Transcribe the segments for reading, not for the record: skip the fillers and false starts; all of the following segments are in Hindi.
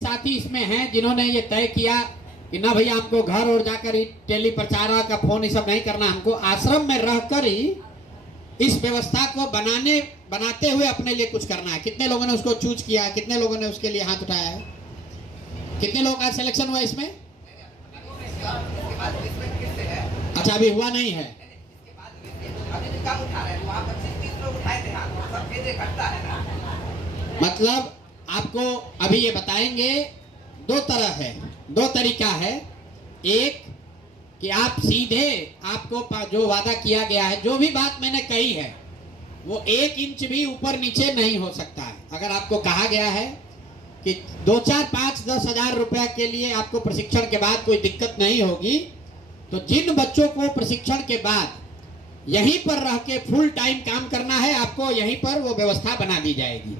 साथी इसमें हैं जिन्होंने ये तय किया कि ना भैया हमको घर और जाकर ही टेली प्रचारक का फोन ये सब नहीं करना, हमको आश्रम में रहकर ही इस व्यवस्था को बनाते हुए अपने लिए कुछ करना है। कितने लोगों ने उसको चूज किया, कितने लोगों ने उसके लिए हाथ उठाया है, कितने लोगों का सिलेक्शन हुआ इसमें? अच्छा, अभी हुआ नहीं है। मतलब आपको अभी ये बताएंगे, दो तरह है, दो तरीका है। एक कि आप सीधे, आपको जो वादा किया गया है, जो भी बात मैंने कही है वो 1 इंच भी ऊपर नीचे नहीं हो सकता है। अगर आपको कहा गया है कि 2, 4, 5, 10 हजार रुपया के लिए आपको प्रशिक्षण के बाद कोई दिक्कत नहीं होगी, तो जिन बच्चों को प्रशिक्षण के बाद यहीं पर रह के फुल टाइम काम करना है, आपको यहीं पर वो व्यवस्था बना दी जाएगी।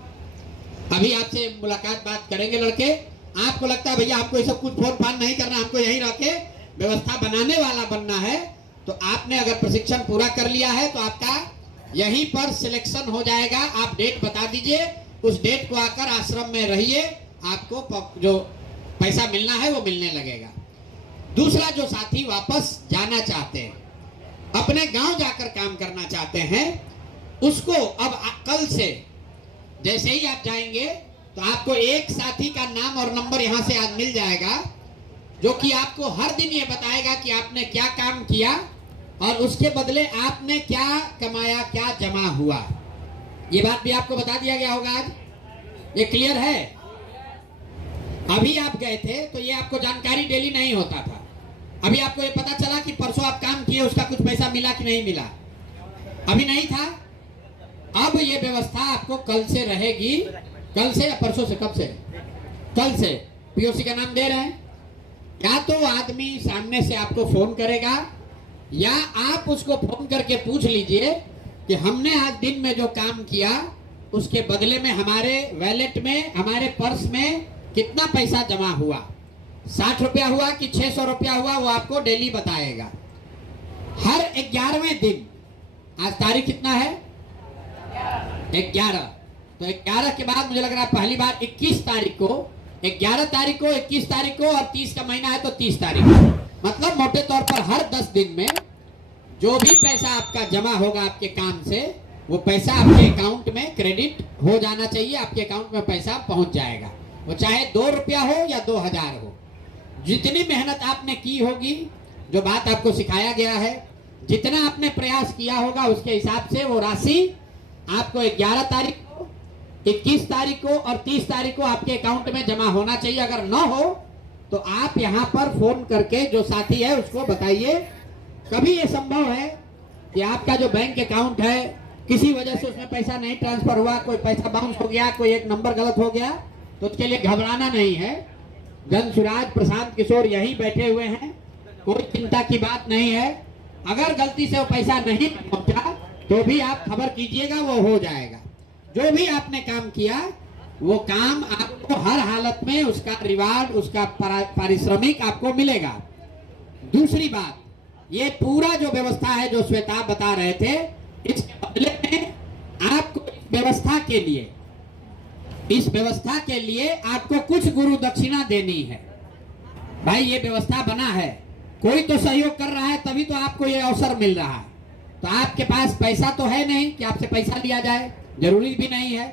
अभी आपसे मुलाकात बात करेंगे लड़के। आपको लगता है भैया आपको ये सब कुछ फोन फान नहीं करना, हमको यहीं रह के व्यवस्था बनाने वाला बनना है, तो आपने अगर प्रशिक्षण पूरा कर लिया है तो आपका यहीं पर सिलेक्शन हो जाएगा। आप डेट बता दीजिए, उस डेट को आकर आश्रम में रहिए, आपको जो पैसा मिलना है वो मिलने लगेगा। दूसरा, जो साथी वापस जाना चाहते हैं, अपने गांव जाकर काम करना चाहते हैं, उसको अब कल से जैसे ही आप जाएंगे तो आपको एक साथी का नाम और नंबर यहां से आज मिल जाएगा, जो कि आपको हर दिन ये बताएगा कि आपने क्या काम किया और उसके बदले आपने क्या कमाया, क्या जमा हुआ। ये बात भी आपको बता दिया गया होगा आज। ये क्लियर है? अभी आप गए थे तो ये आपको जानकारी डेली नहीं होता था। अभी आपको ये पता चला कि परसों आप काम किए, उसका कुछ पैसा मिला कि नहीं मिला, अभी नहीं था। अब ये व्यवस्था आपको कल से रहेगी। कल से या परसों से? कब से? कल से। पीओसी का नाम दे रहे हैं। या तो आदमी सामने से आपको फोन करेगा, या आप उसको फोन करके पूछ लीजिए कि हमने आज दिन में जो काम किया उसके बदले में हमारे वैलेट में, हमारे पर्स में कितना पैसा जमा हुआ, 60 रुपया हुआ कि 600 रुपया हुआ, वो आपको डेली बताएगा। हर 11वें दिन, आज तारीख कितना है? 11। तो 11 के बाद मुझे लग रहा है पहली बार 21 तारीख को, 11 तारीख को, 21 तारीख को, और 30 का महीना है तो 30 तारीख को, मतलब मोटे तौर पर हर 10 दिन में जो भी पैसा आपका जमा होगा आपके काम से, वो पैसा आपके अकाउंट में क्रेडिट हो जाना चाहिए। आपके अकाउंट में पैसा पहुंच जाएगा, वो चाहे 2 रुपया हो या 2000 हो। जितनी मेहनत आपने की होगी, जो बात आपको सिखाया गया है, जितना आपने प्रयास किया होगा, उसके हिसाब से वो राशि आपको 11 तारीख को, 21 तारीख को और 30 तारीख को आपके अकाउंट में जमा होना चाहिए। अगर न हो तो आप यहाँ पर फोन करके जो साथी है उसको बताइए। कभी ये संभव है कि आपका जो बैंक अकाउंट है किसी वजह से उसमें पैसा नहीं ट्रांसफर हुआ, कोई पैसा बाउंस हो गया, कोई एक नंबर गलत हो गया, तो उसके लिए घबराना नहीं है। जन सुराज प्रशांत किशोर यहीं बैठे हुए हैं, कोई चिंता की बात नहीं है। अगर गलती से वो पैसा नहीं पहुंचा तो भी आप खबर कीजिएगा, वो हो जाएगा। जो भी आपने काम किया वो काम आपको हर हालत में उसका रिवार्ड, उसका पारिश्रमिक आपको मिलेगा। दूसरी बात, ये पूरा जो व्यवस्था है जो श्वेता बता रहे थे, इसके बदले में आपको इस व्यवस्था के लिए आपको कुछ गुरु दक्षिणा देनी है। भाई ये व्यवस्था बना है, कोई तो सहयोग कर रहा है, तभी तो आपको ये अवसर मिल रहा है। तो आपके पास पैसा तो है नहीं कि आपसे पैसा लिया जाए, जरूरी भी नहीं है।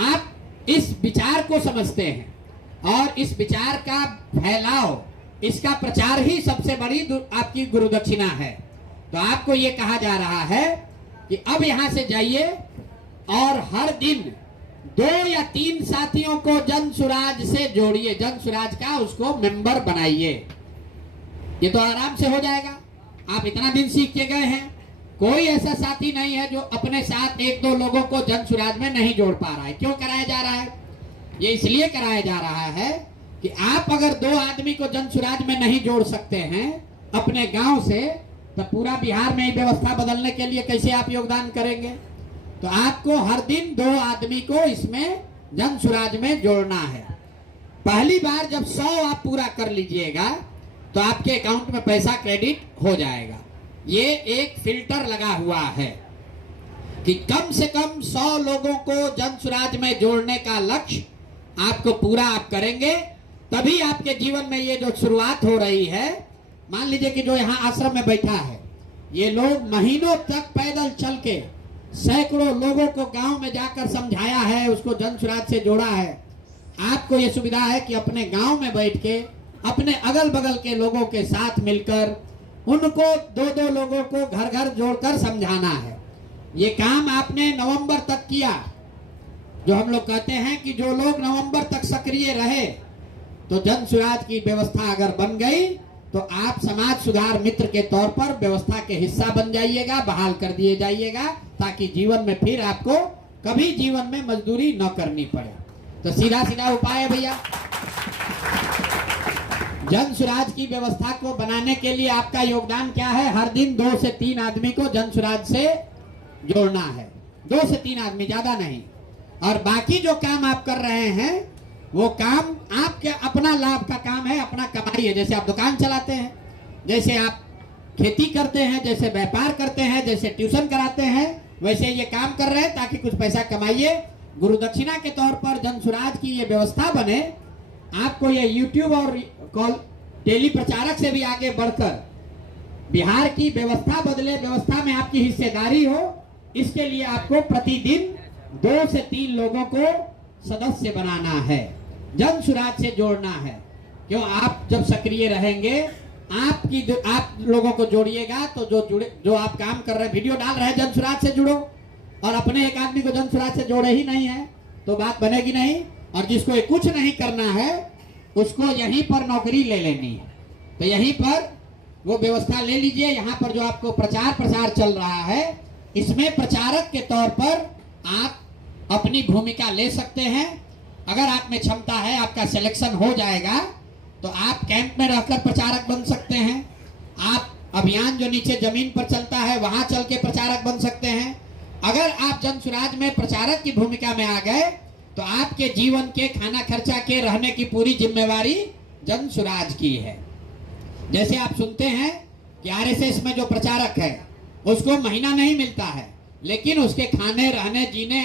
आप इस विचार को समझते हैं और इस विचार का फैलाव, इसका प्रचार ही सबसे बड़ी आपकी गुरु दक्षिणा है। तो आपको ये कहा जा रहा है कि अब यहां से जाइए और हर दिन 2 या 3 साथियों को जन सुराज से जोड़िए, जन सुराज का उसको मेंबर बनाइए। ये तो आराम से हो जाएगा। आप इतना दिन सीख के गए हैं, कोई ऐसा साथी नहीं है जो अपने साथ 1-2 लोगों को जन सुराज में नहीं जोड़ पा रहा है। क्यों कराया जा रहा है? ये इसलिए कराया जा रहा है कि आप अगर 2 आदमी को जन सुराज में नहीं जोड़ सकते हैं अपने गांव से, तो पूरा बिहार में ही व्यवस्था बदलने के लिए कैसे आप योगदान करेंगे? तो आपको हर दिन 2 आदमी को इसमें जन सुराज में जोड़ना है। पहली बार जब 100 आप पूरा कर लीजिएगा तो आपके अकाउंट में पैसा क्रेडिट हो जाएगा। ये एक फिल्टर लगा हुआ है कि कम से कम 100 लोगों को जन सुराज में जोड़ने का लक्ष्य आपको पूरा आप करेंगे, तभी आपके जीवन में ये जो शुरुआत हो रही है। मान लीजिए कि जो यहाँ आश्रम में बैठा है, ये लोग महीनों तक पैदल चल के सैकड़ों लोगों को गांव में जाकर समझाया है, उसको जन सुराज से जोड़ा है। आपको ये सुविधा है कि अपने गांव में बैठ के अपने अगल बगल के लोगों के साथ मिलकर उनको दो दो लोगों को घर घर जोड़कर समझाना है। ये काम आपने नवंबर तक किया। जो हम लोग कहते हैं कि जो लोग नवंबर तक सक्रिय रहे, तो जन सुराज की व्यवस्था अगर बन गई तो आप समाज सुधार मित्र के तौर पर व्यवस्था के हिस्सा बन जाइएगा, बहाल कर दिए जाइएगा, ताकि जीवन में फिर आपको कभी जीवन में मजदूरी न करनी पड़े। तो सीधा सीधा उपाय है भैया, जन सुराज की व्यवस्था को बनाने के लिए आपका योगदान क्या है? हर दिन 2 से 3 आदमी को जन सुराज से जोड़ना है। 2 से 3 आदमी, ज्यादा नहीं। और बाकी जो काम आप कर रहे हैं वो काम आपके अपना लाभ का काम है, अपना कमाई है। जैसे आप दुकान चलाते हैं, जैसे आप खेती करते हैं, जैसे व्यापार करते हैं, जैसे ट्यूशन कराते हैं, वैसे ये काम कर रहे हैं ताकि कुछ पैसा कमाइए। गुरु दक्षिणा के तौर पर जन सुराज की ये व्यवस्था बने। आपको ये यूट्यूब और कॉल टेली प्रचारक से भी आगे बढ़कर बिहार की व्यवस्था बदले, व्यवस्था में आपकी हिस्सेदारी हो, इसके लिए आपको प्रतिदिन 2 से 3 लोगों को सदस्य बनाना है, जन सुराज से जोड़ना है। क्यों? आप जब सक्रिय रहेंगे, आप लोगों को जोड़िएगा तो जो आप काम कर रहे हैं, वीडियो डाल रहे हैं, जन सुराज से जुड़ो। और अपने एक आदमी को जन सुराज से जोड़े ही नहीं है तो बात बनेगी नहीं। और जिसको ये कुछ नहीं करना है उसको यहीं पर नौकरी ले लेनी है, तो यहीं पर वो व्यवस्था ले लीजिए। यहाँ पर जो आपको प्रचार प्रसार चल रहा है, इसमें प्रचारक के तौर पर आप अपनी भूमिका ले सकते हैं। अगर आप में क्षमता है, आपका सिलेक्शन हो जाएगा तो आप कैंप में रहकर प्रचारक बन सकते हैं। आप अभियान जो नीचे जमीन पर चलता है वहां चल के प्रचारक बन सकते हैं। अगर आप जन सुराज में प्रचारक की भूमिका में आ गए तो आपके जीवन के खाना खर्चा के रहने की पूरी जिम्मेवारी जन सुराज की है। जैसे आप सुनते हैं कि आरएसएस में जो प्रचारक है उसको महीना नहीं मिलता है, लेकिन उसके खाने रहने जीने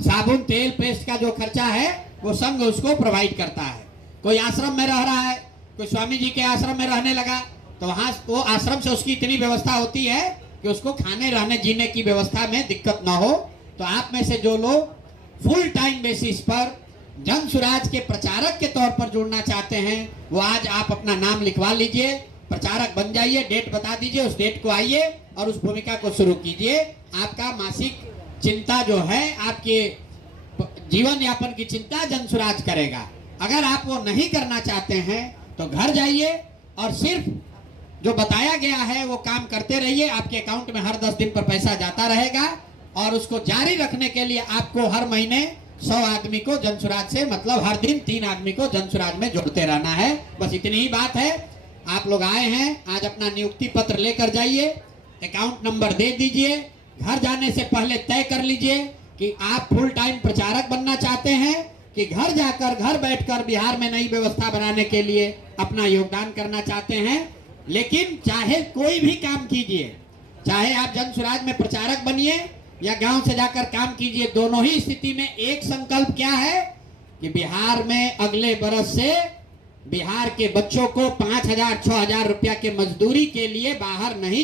साबुन तेल पेस्ट का जो खर्चा है वो संघ उसको प्रोवाइड करता है। कोई आश्रम में रह रहा है, कोई स्वामी जी के आश्रम में रहने लगा तो वहां वो आश्रम से उसकी इतनी व्यवस्था होती है कि उसको खाने रहने जीने की व्यवस्था में दिक्कत ना हो। तो आप में से जो लोग फुल टाइम बेसिस पर जन सुराज के प्रचारक के तौर पर जुड़ना चाहते हैं, वो आज आप अपना नाम लिखवा लीजिए, प्रचारक बन जाइए, डेट बता दीजिए, उस डेट को आइए और उस भूमिका को शुरू कीजिए। आपका मासिक चिंता जो है, आपके जीवन यापन की चिंता जन सुराज करेगा। अगर आप वो नहीं करना चाहते हैं तो घर जाइए और सिर्फ जो बताया गया है वो काम करते रहिए। आपके अकाउंट में हर 10 दिन पर पैसा जाता रहेगा और उसको जारी रखने के लिए आपको हर महीने 100 आदमी को जन सुराज से, मतलब हर दिन 3 आदमी को जन सुराज में जोड़ते रहना है। बस इतनी ही बात है। आप लोग आए हैं, आज अपना नियुक्ति पत्र लेकर जाइए, अकाउंट नंबर दे दीजिए। घर जाने से पहले तय कर लीजिए कि आप फुल टाइम प्रचारक बनना चाहते हैं कि घर जाकर, घर बैठकर बिहार में नई व्यवस्था बनाने के लिए अपना योगदान करना चाहते हैं। लेकिन चाहे कोई भी काम कीजिए, चाहे आप जन सुराज में प्रचारक बनिए या गांव से जाकर काम कीजिए, दोनों ही स्थिति में एक संकल्प क्या है कि बिहार में अगले बरस से बिहार के बच्चों को 5,000 6,000 रुपया के मजदूरी के लिए बाहर नहीं